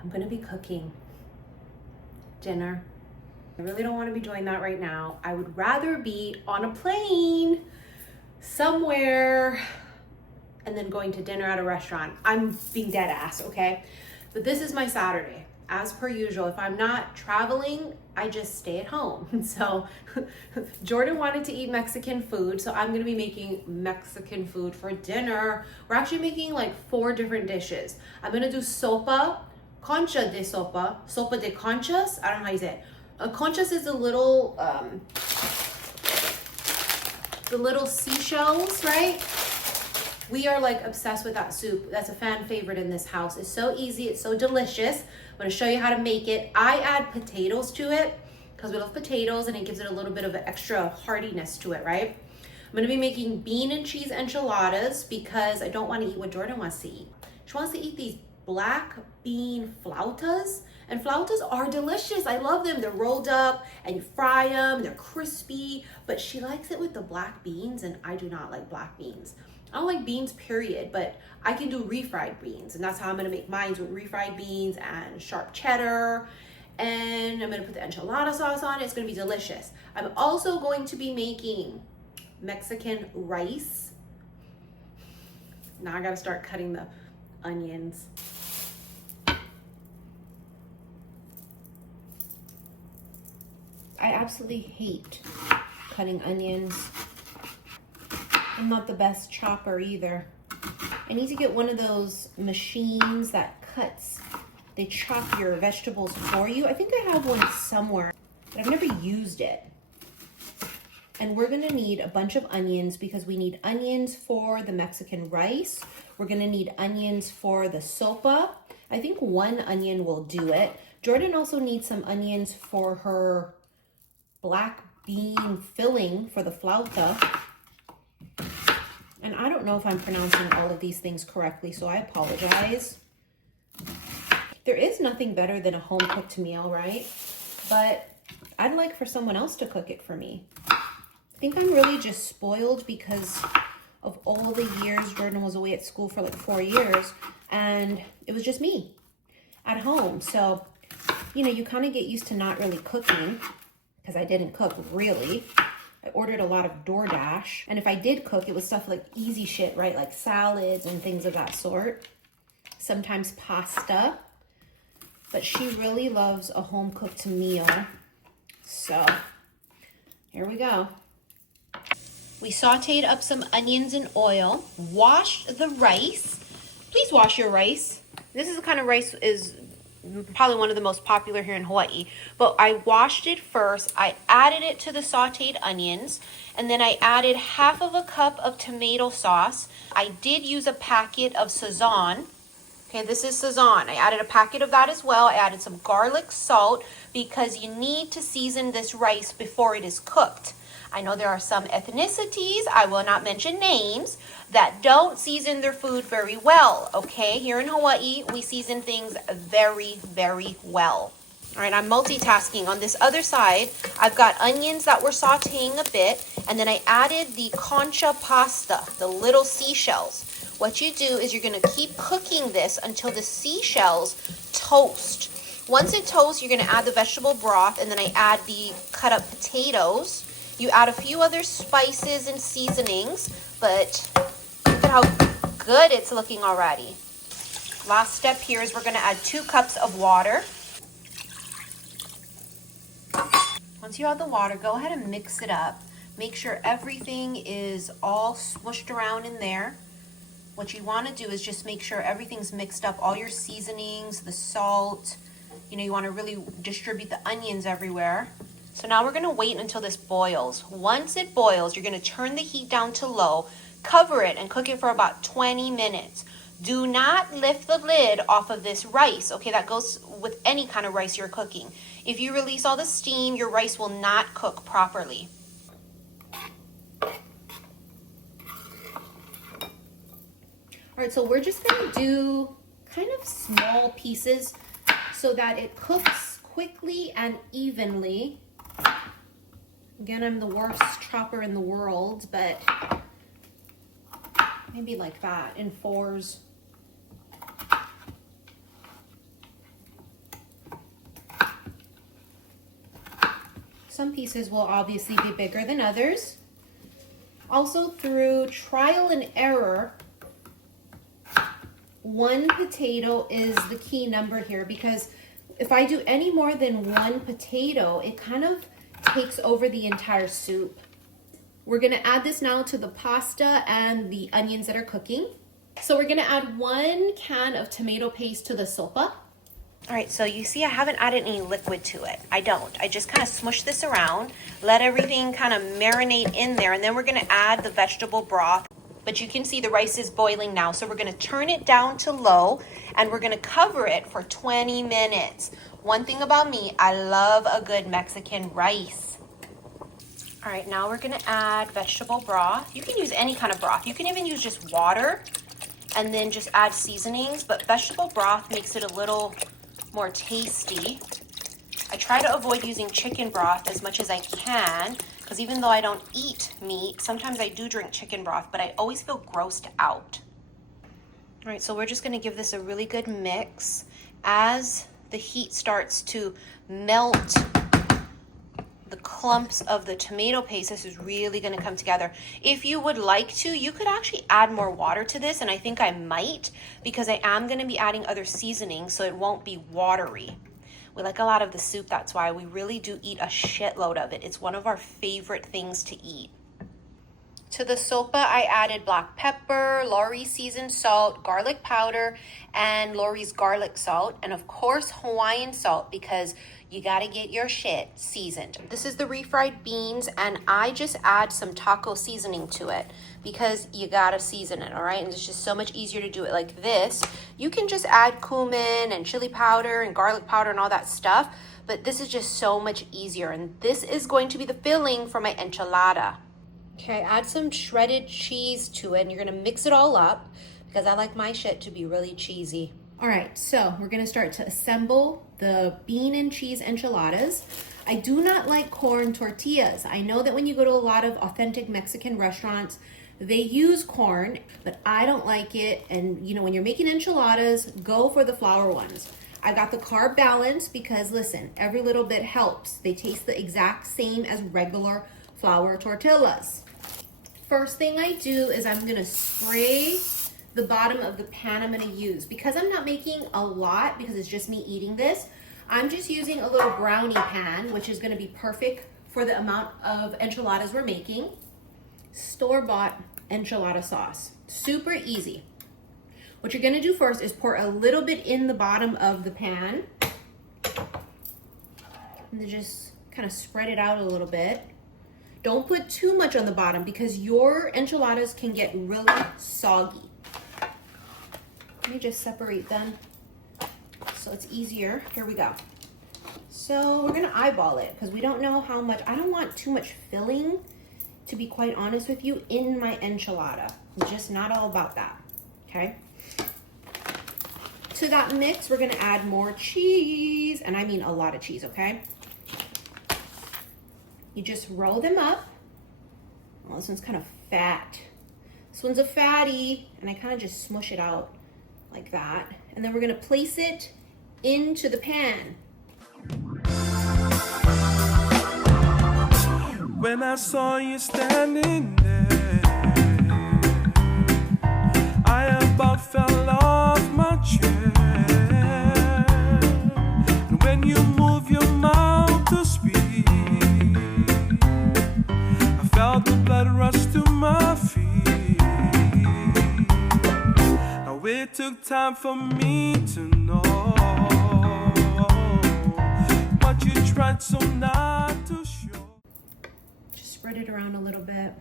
I'm gonna be cooking dinner. I really don't want to be doing that right now. I would rather be on a plane somewhere and then going to dinner at a restaurant. I'm being dead ass, okay? But this is my Saturday. As per usual, if I'm not traveling, I just stay at home. So Jordan wanted to eat Mexican food, so I'm gonna be making Mexican food for dinner. We're actually making like 4 different dishes. I'm gonna do sopa, concha de sopa, sopa de conchas. I don't know how you say it. Conchas is the little seashells, right? We are like obsessed with that soup. That's a fan favorite in this house. It's so easy, it's so delicious. I'm gonna show you how to make it. I add potatoes to it because we love potatoes and it gives it a little bit of an extra heartiness to it, right? I'm gonna be making bean and cheese enchiladas because I don't wanna eat what Jordan wants to eat. She wants to eat these black bean flautas, and flautas are delicious. I love them. They're rolled up and you fry them, they're crispy, but she likes it with the black beans and I do not like black beans. I don't like beans, period, but I can do refried beans, and that's how I'm gonna make mine, with refried beans and sharp cheddar. And I'm gonna put the enchilada sauce on it. It's gonna be delicious. I'm also going to be making Mexican rice. Now I gotta start cutting the onions. I absolutely hate cutting onions. I'm not the best chopper either. I need to get one of those machines that cuts. They chop your vegetables for you. I think I have one somewhere, but I've never used it. And we're gonna need a bunch of onions because we need onions for the Mexican rice. We're gonna need onions for the sopa. I think 1 onion will do it. Jordan also needs some onions for her black bean filling for the flauta. And I don't know if I'm pronouncing all of these things correctly, so I apologize. There is nothing better than a home-cooked meal, right? But I'd like for someone else to cook it for me. I think I'm really just spoiled because of all the years Jordan was away at school for like 4 years, and it was just me at home. So, you know, you kind of get used to not really cooking because I didn't cook really. I ordered a lot of DoorDash, and if I did cook, it was stuff like easy shit, right? Like salads and things of that sort. Sometimes pasta, but she really loves a home-cooked meal. So here we go. We sauteed up some onions in oil, washed the rice. Please wash your rice. This is the kind of rice is probably one of the most popular here in Hawaii, but I washed it first. I added it to the sauteed onions, and then I added 1/2 cup of tomato sauce. I did use a packet of Sazon. Okay, this is Sazon. I added a packet of that as well. I added some garlic salt because you need to season this rice before it is cooked. I know there are some ethnicities, I will not mention names, that don't season their food very well, okay? Here in Hawaii, we season things very, very well. All right, I'm multitasking. On this other side, I've got onions that we're sauteing a bit, and then I added the concha pasta, the little seashells. What you do is you're gonna keep cooking this until the seashells toast. Once it toasts, you're gonna add the vegetable broth, and then I add the cut up potatoes. You add a few other spices and seasonings, but look at how good it's looking already. Last step here is we're gonna add 2 cups of water. Once you add the water, go ahead and mix it up. Make sure everything is all smushed around in there. What you wanna do is just make sure everything's mixed up, all your seasonings, the salt. You know, you wanna really distribute the onions everywhere. So now we're gonna wait until this boils. Once it boils, you're gonna turn the heat down to low, cover it, and cook it for about 20 minutes. Do not lift the lid off of this rice, okay? That goes with any kind of rice you're cooking. If you release all the steam, your rice will not cook properly. All right, so we're just gonna do kind of small pieces so that it cooks quickly and evenly. Again, I'm the worst chopper in the world, but maybe like that in 4s. Some pieces will obviously be bigger than others. Also, through trial and error, 1 potato is the key number here, because if I do any more than 1 potato, it kind of takes over the entire soup. We're gonna add this now to the pasta and the onions that are cooking. So we're gonna add 1 can of tomato paste to the sopa. All right, so you see I haven't added any liquid to it. I don't. I just kind of smush this around, let everything kind of marinate in there, and then we're gonna add the vegetable broth. But you can see the rice is boiling now, so we're gonna turn it down to low, and we're gonna cover it for 20 minutes. One thing about me, I love a good Mexican rice. All right, now we're gonna add vegetable broth. You can use any kind of broth. You can even use just water and then just add seasonings, but vegetable broth makes it a little more tasty. I try to avoid using chicken broth as much as I can, because even though I don't eat meat, sometimes I do drink chicken broth, but I always feel grossed out. All right, so we're just gonna give this a really good mix. As the heat starts to melt the clumps of the tomato paste, this is really gonna come together. If you would like to, you could actually add more water to this, and I think I might, because I am gonna be adding other seasonings, so it won't be watery. We like a lot of the soup, that's why we really do eat a shitload of it. It's one of our favorite things to eat. To the sopa, I added black pepper, Lori's seasoned salt, garlic powder, and Lori's garlic salt, and of course Hawaiian salt, because you gotta get your shit seasoned. This is the refried beans, and I just add some taco seasoning to it because you gotta season it, all right? And it's just so much easier to do it like this. You can just add cumin and chili powder and garlic powder and all that stuff, but this is just so much easier. And this is going to be the filling for my enchilada. Okay, add some shredded cheese to it, and you're gonna mix it all up because I like my shit to be really cheesy. All right, so we're gonna start to assemble the bean and cheese enchiladas. I do not like corn tortillas. I know that when you go to a lot of authentic Mexican restaurants, they use corn, but I don't like it. And you know, when you're making enchiladas, go for the flour ones. I got the carb balance because listen, every little bit helps. They taste the exact same as regular flour tortillas. First thing I do is I'm gonna spray the bottom of the pan I'm gonna use. Because I'm not making a lot, because it's just me eating this, I'm just using a little brownie pan, which is gonna be perfect for the amount of enchiladas we're making. Store-bought enchilada sauce, super easy. What you're gonna do first is pour a little bit in the bottom of the pan, and then just kind of spread it out a little bit. Don't put too much on the bottom because your enchiladas can get really soggy. Let me just separate them so it's easier. Here we go. So we're gonna eyeball it because we don't know how much. I don't want too much filling, to be quite honest with you, in my enchilada. I'm just not all about that, okay? To that mix, we're gonna add more cheese, and I mean a lot of cheese, okay? You just roll them up. Oh, this one's kind of fat. This one's a fatty, and I kind of just smush it out like that. And then we're gonna place it into the pan. When I saw you standing there, I about fell off my chair. And when you move your mouth to speak, I felt the blood rush to my feet. Now it took time for me to know what you tried so not to show. Spread it around a little bit.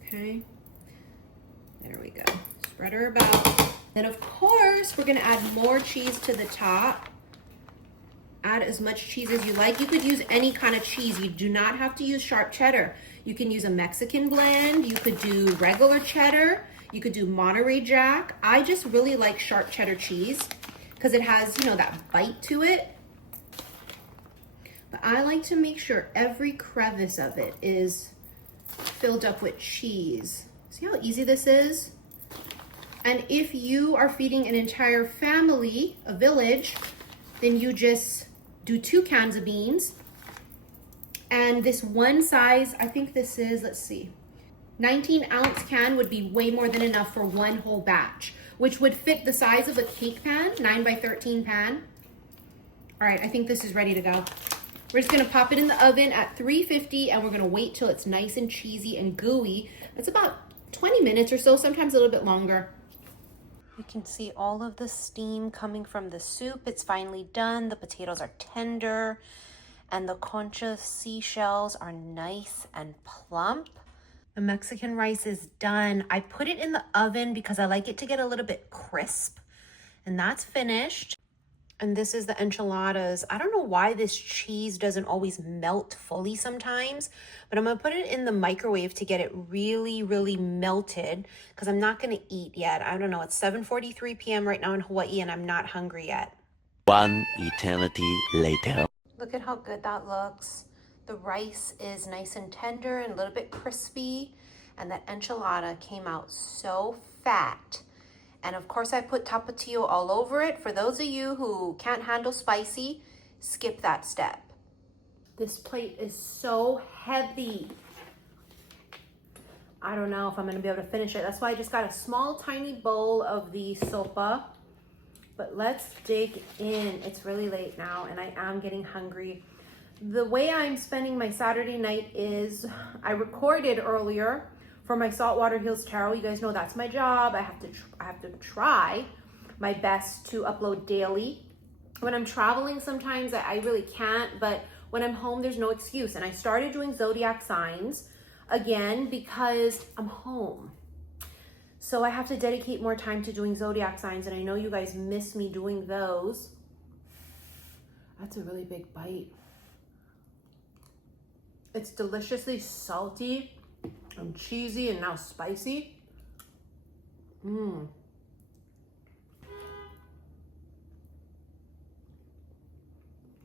Okay, there we go. Spread her about. Then of course, we're gonna add more cheese to the top. Add as much cheese as you like. You could use any kind of cheese. You do not have to use sharp cheddar. You can use a Mexican blend. You could do regular cheddar. You could do Monterey Jack. I just really like sharp cheddar cheese because it has, you know, that bite to it. But I like to make sure every crevice of it is filled up with cheese. See how easy this is? And if you are feeding an entire family, a village, then you just do 2 cans of beans And this one size, I think this is, let's see, 19-ounce can would be way more than enough for one whole batch, which would fit the size of a cake pan, 9 by 13 pan. All right, I think this is ready to go. We're just gonna pop it in the oven at 350 and we're gonna wait till it's nice and cheesy and gooey. It's about 20 minutes or so, sometimes a little bit longer. You can see all of the steam coming from the soup. It's finally done. The potatoes are tender and the concha seashells are nice and plump. The Mexican rice is done. I put it in the oven because I like it to get a little bit crisp, and that's finished. And this is the enchiladas. I don't know why this cheese doesn't always melt fully sometimes, but I'm gonna put it in the microwave to get it really, really melted because I'm not gonna eat yet. I don't know, it's 7:43 p.m. right now in Hawaii and I'm not hungry yet. One eternity later. Look at how good that looks. The rice is nice and tender and a little bit crispy, and that enchilada came out so fat. And of course I put tapatio all over it. For those of you who can't handle spicy, skip that step. This plate is so heavy. I don't know if I'm gonna be able to finish it. That's why I just got a small, tiny bowl of the sopa. But let's dig in. It's really late now and I am getting hungry. The way I'm spending my Saturday night is I recorded earlier for my Saltwater Hills Tarot. You guys know that's my job. I have to try my best to upload daily. When I'm traveling, sometimes I really can't, but when I'm home, there's no excuse. And I started doing zodiac signs again because I'm home. So I have to dedicate more time to doing zodiac signs, and I know you guys miss me doing those. That's a really big bite. It's deliciously salty and cheesy and now spicy.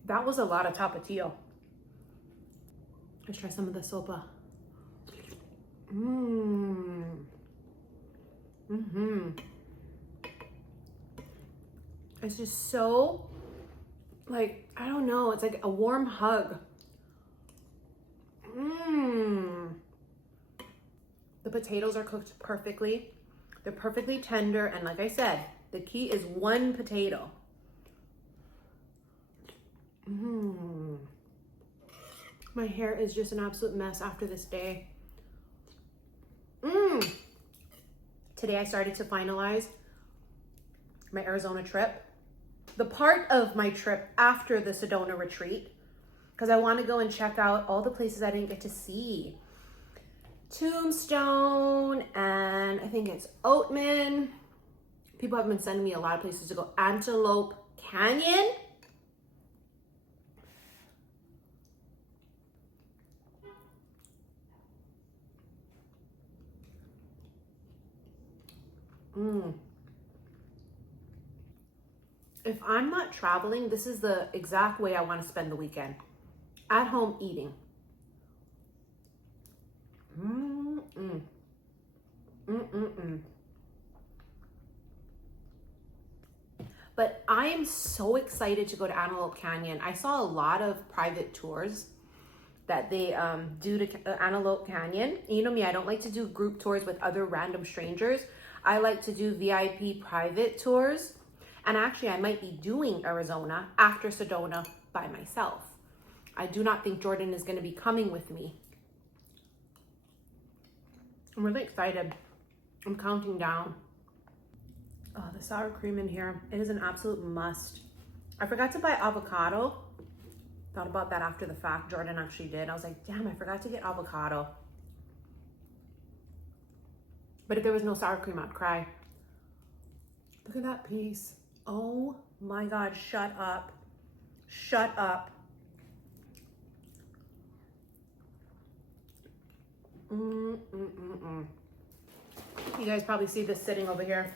That was a lot of tapatio. Let's try some of the sopa. It's just so, like, I don't know, it's like a warm hug. The potatoes are cooked perfectly. They're perfectly tender, and like I said, the key is one potato. My hair is just an absolute mess after this day. Today I started to finalize my Arizona trip. The part of my trip after the Sedona retreat, because I want to go and check out all the places I didn't get to see. Tombstone, and I think it's Oatman. People have been sending me a lot of places to go. Antelope Canyon. If I'm not traveling, this is the exact way I want to spend the weekend. At home eating. But I am so excited to go to Antelope Canyon. I saw a lot of private tours that they do to Antelope Canyon. You know me, I don't like to do group tours with other random strangers. I like to do VIP private tours. And actually, I might be doing Arizona after Sedona by myself. I do not think Jordan is going to be coming with me. I'm really excited. I'm counting down. Oh, the sour cream in here. It is an absolute must. I forgot to buy avocado. Thought about that after the fact. Jordan actually did. I was like, damn, I forgot to get avocado. But if there was no sour cream, I'd cry. Look at that piece. Oh my God, shut up. Shut up. You guys probably see this sitting over here.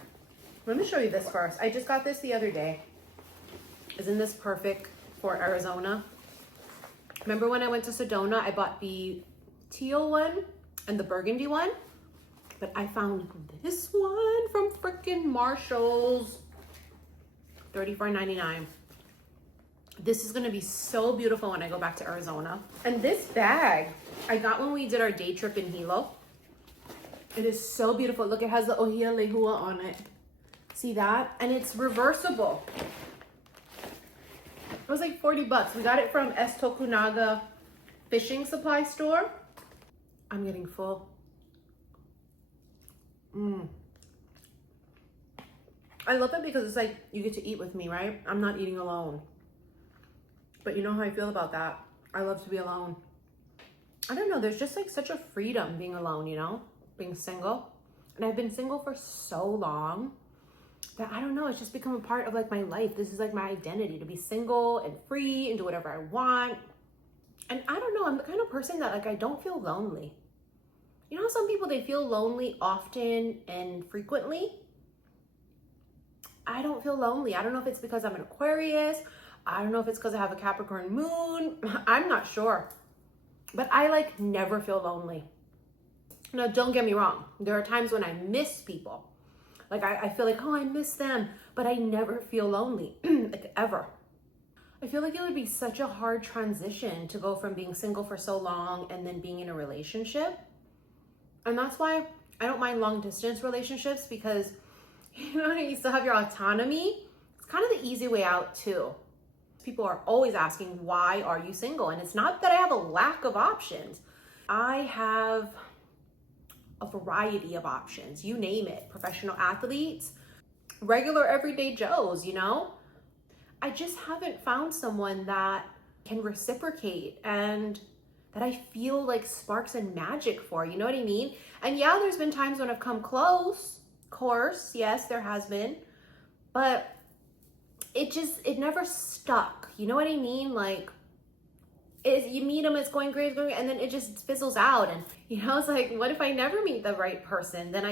Let me show you this first. I just got this the other day. Isn't this perfect for Arizona? Remember when I went to Sedona, I bought the teal one and the burgundy one, but I found this one from frickin' Marshall's, $34.99. This is gonna be so beautiful when I go back to Arizona. And this bag, I got when we did our day trip in Hilo. It is so beautiful. Look, it has the Ohia Lehua on it. See that? And it's reversible. It was like 40 bucks. We got it from S. Tokunaga fishing supply store. I'm getting full. I love it because it's like you get to eat with me, right? I'm not eating alone. But you know how I feel about that. I love to be alone. I don't know, there's just like such a freedom being alone, you know? Being single. And I've been single for so long that I don't know, it's just become a part of like my life. This is like my identity, to be single and free and do whatever I want. And I don't know, I'm the kind of person that like I don't feel lonely. You know, some people, they feel lonely often and frequently. I don't feel lonely. I don't know if it's because I'm an Aquarius. I don't know if it's because I have a Capricorn moon. I'm not sure. But I like never feel lonely. Now, don't get me wrong. There are times when I miss people. Like I feel like, oh, I miss them. But I never feel lonely, like ever. I feel like it would be such a hard transition to go from being single for so long and then being in a relationship. And that's why I don't mind long distance relationships, because you know, you still have your autonomy. It's kind of the easy way out too. People are always asking, why are you single? And it's not that I have a lack of options. I have a variety of options, you name it. Professional athletes, regular everyday Joes, you know? I just haven't found someone that can reciprocate and that I feel like sparks and magic for, you know what I mean? And yeah, there's been times when I've come close, of course, yes, there has been, but it never stuck, you know what I mean? Like, you meet them, it's going great, and then it just fizzles out. And you know, it's like, what if I never meet the right person? Then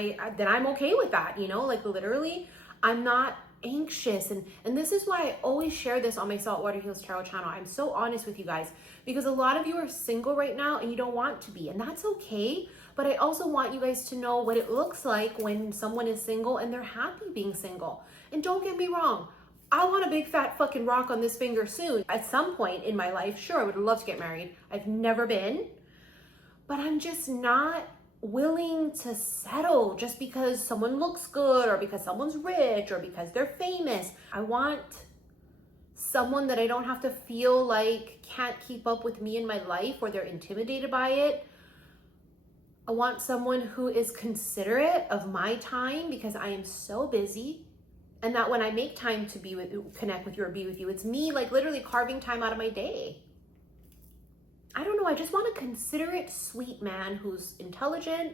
I'm okay with that, you know? Like literally, I'm not anxious. And this is why I always share this on my Saltwater Heals Tarot channel. I'm so honest with you guys, because a lot of you are single right now and you don't want to be, and that's okay. But I also want you guys to know what it looks like when someone is single and they're happy being single. And don't get me wrong, I want a big fat fucking rock on this finger soon. At some point in my life, sure, I would love to get married. I've never been, but I'm just not willing to settle just because someone looks good or because someone's rich or because they're famous. I want someone that I don't have to feel like can't keep up with me in my life or they're intimidated by it. I want someone who is considerate of my time because I am so busy, and that when I make time to be with you, connect with you or be with you, it's me like literally carving time out of my day. I don't know, I just want a considerate, sweet man who's intelligent,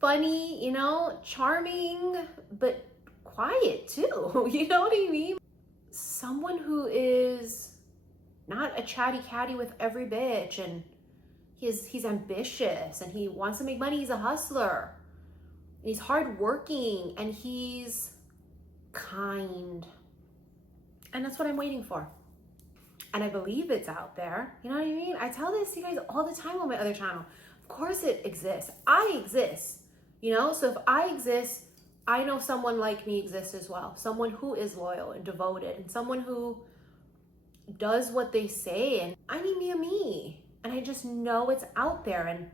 funny, you know, charming, but quiet too, you know what I mean? Someone who is not a chatty catty with every bitch, and he's ambitious and he wants to make money, he's a hustler, and he's hardworking, and he's kind. And that's what I'm waiting for. And I believe it's out there. You know what I mean? I tell this to you guys all the time on my other channel. Of course it exists. I exist, you know? So if I exist, I know someone like me exists as well. Someone who is loyal and devoted, and someone who does what they say. And I need me a me. And I just know it's out there. And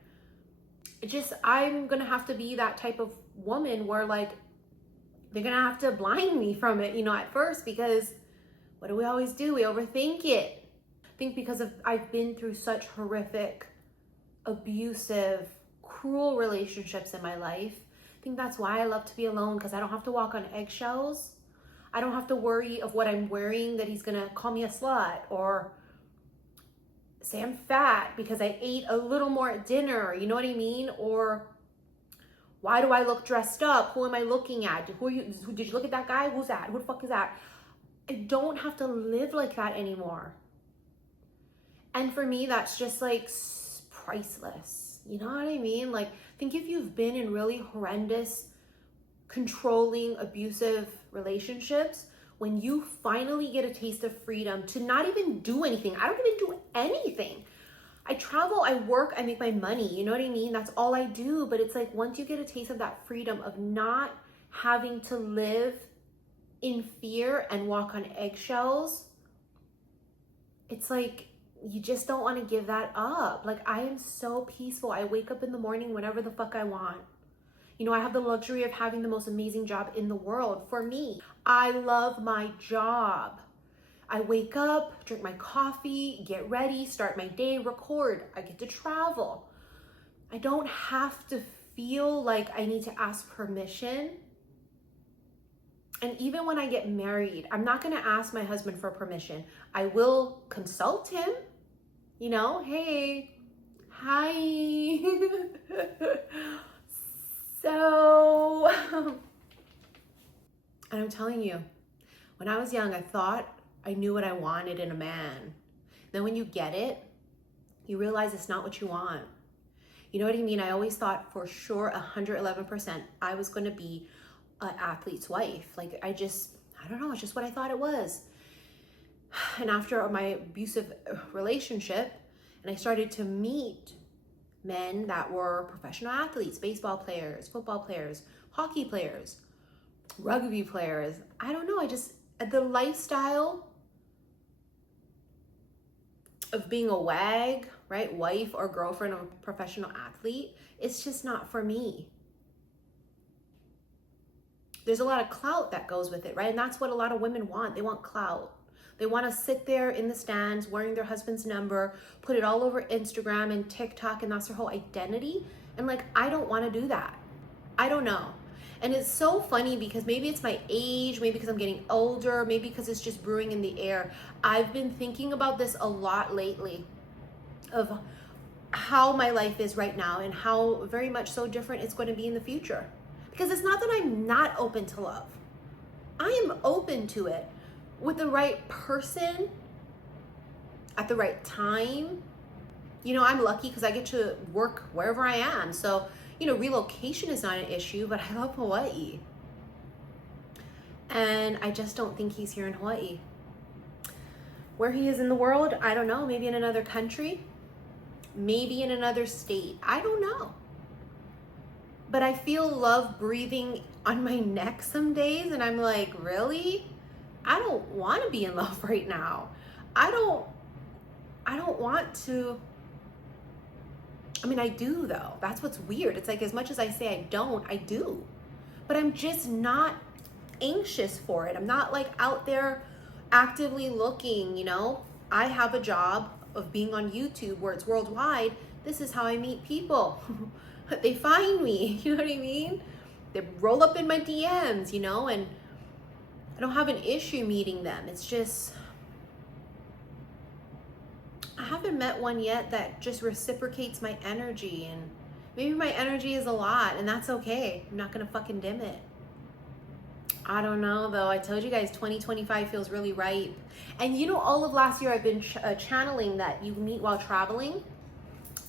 I'm gonna have to be that type of woman where like, they're gonna have to blind me from it, you know, at first, because what do we always do? We overthink it. I think because I've been through such horrific, abusive, cruel relationships in my life. I think that's why I love to be alone, because I don't have to walk on eggshells. I don't have to worry of what I'm wearing, that he's gonna call me a slut or say I'm fat because I ate a little more at dinner, you know what I mean? Or why do I look dressed up? Who am I looking at? Who are you? Did you look at that guy? Who's that? Who the fuck is that? I don't have to live like that anymore. And for me, that's just like priceless. You know what I mean? Like, think if you've been in really horrendous, controlling, abusive relationships, when you finally get a taste of freedom to not even do anything. I don't even do anything. I travel, I work, I make my money, you know what I mean? That's all I do. But it's like, once you get a taste of that freedom of not having to live in fear and walk on eggshells, it's like, you just don't want to give that up. Like, I am so peaceful. I wake up in the morning whenever the fuck I want. You know, I have the luxury of having the most amazing job in the world. For me, I love my job. I wake up, drink my coffee, get ready, start my day, record. I get to travel. I don't have to feel like I need to ask permission. And even when I get married, I'm not going to ask my husband for permission. I will consult him. You know, hey, hi. So, and I'm telling you, when I was young, I thought I knew what I wanted in a man. Then when you get it, you realize it's not what you want. You know what I mean? I always thought for sure 111% I was going to be an athlete's wife. Like, I don't know, it's just what I thought it was. And after my abusive relationship, and I started to meet men that were professional athletes, baseball players, football players, hockey players, rugby players. I don't know, the lifestyle of being a wag, right? Wife or girlfriend of a professional athlete, it's just not for me. There's a lot of clout that goes with it, right? And that's what a lot of women want. They want clout. They want to sit there in the stands wearing their husband's number, put it all over Instagram and TikTok, and that's their whole identity. And like, I don't want to do that. I don't know. And it's so funny because maybe it's my age, maybe because I'm getting older, maybe because it's just brewing in the air. I've been thinking about this a lot lately, of how my life is right now and how very much so different it's going to be in the future. Because it's not that I'm not open to love. I am open to it with the right person at the right time. You know, I'm lucky because I get to work wherever I am. So, you know, relocation is not an issue, but I love Hawaii. And I just don't think he's here in Hawaii. Where he is in the world, I don't know. Maybe in another country, maybe in another state. I don't know. But I feel love breathing on my neck some days, and I'm like, really? I don't want to be in love right now. I don't want to. I mean, I do though. That's what's weird. It's like, as much as I say I don't, I do. But I'm just not anxious for it. I'm not like out there actively looking, you know? I have a job of being on YouTube where it's worldwide. This is how I meet people. They find me, you know what I mean? They roll up in my DMs, you know, and I don't have an issue meeting them. It's just, I haven't met one yet that just reciprocates my energy, and maybe my energy is a lot, and that's okay. I'm not gonna fucking dim it. I don't know though. I told you guys 2025 feels really ripe. And you know, all of last year I've been channeling that you meet while traveling.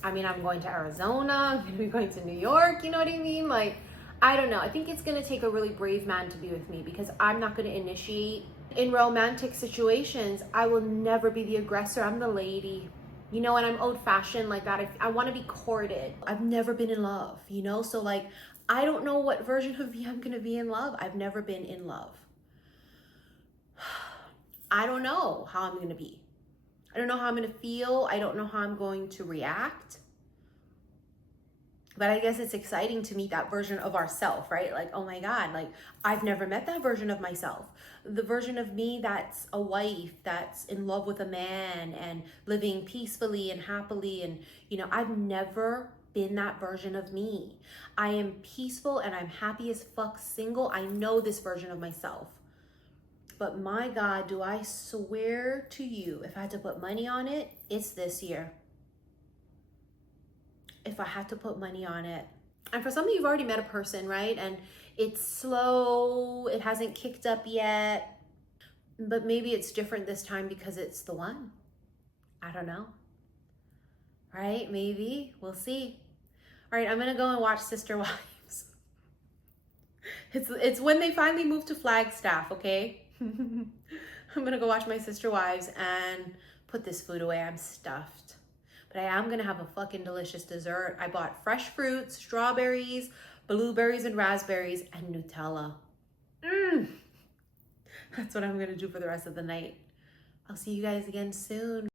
I mean, I'm going to Arizona, I'm gonna be going to New York, you know what I mean? Like, I don't know. I think it's gonna take a really brave man to be with me, because I'm not gonna initiate. In romantic situations, I will never be the aggressor. I'm the lady, you know, and I'm old fashioned like that. I wanna be courted. I've never been in love, you know? So like, I don't know what version of me I'm gonna be in love. I've never been in love. I don't know how I'm gonna be. I don't know how I'm gonna feel. I don't know how I'm going to react. But I guess it's exciting to meet that version of ourself, right? Like, oh my God, like I've never met that version of myself. The version of me that's a wife, that's in love with a man and living peacefully and happily. And, you know, I've never been that version of me. I am peaceful and I'm happy as fuck single. I know this version of myself. But my God, do I swear to you, if I had to put money on it, it's this year. If I had to put money on it. And for some of you, you've already met a person, right? And it's slow, it hasn't kicked up yet. But maybe it's different this time because it's the one. I don't know. Right? Maybe. We'll see. All right, I'm gonna go and watch Sister Wives. It's when they finally move to Flagstaff, okay? I'm gonna go watch my Sister Wives and put this food away. I'm stuffed. But I am gonna have a fucking delicious dessert. I bought fresh fruits, strawberries, blueberries and raspberries, and Nutella. That's what I'm gonna do for the rest of the night. I'll see you guys again soon.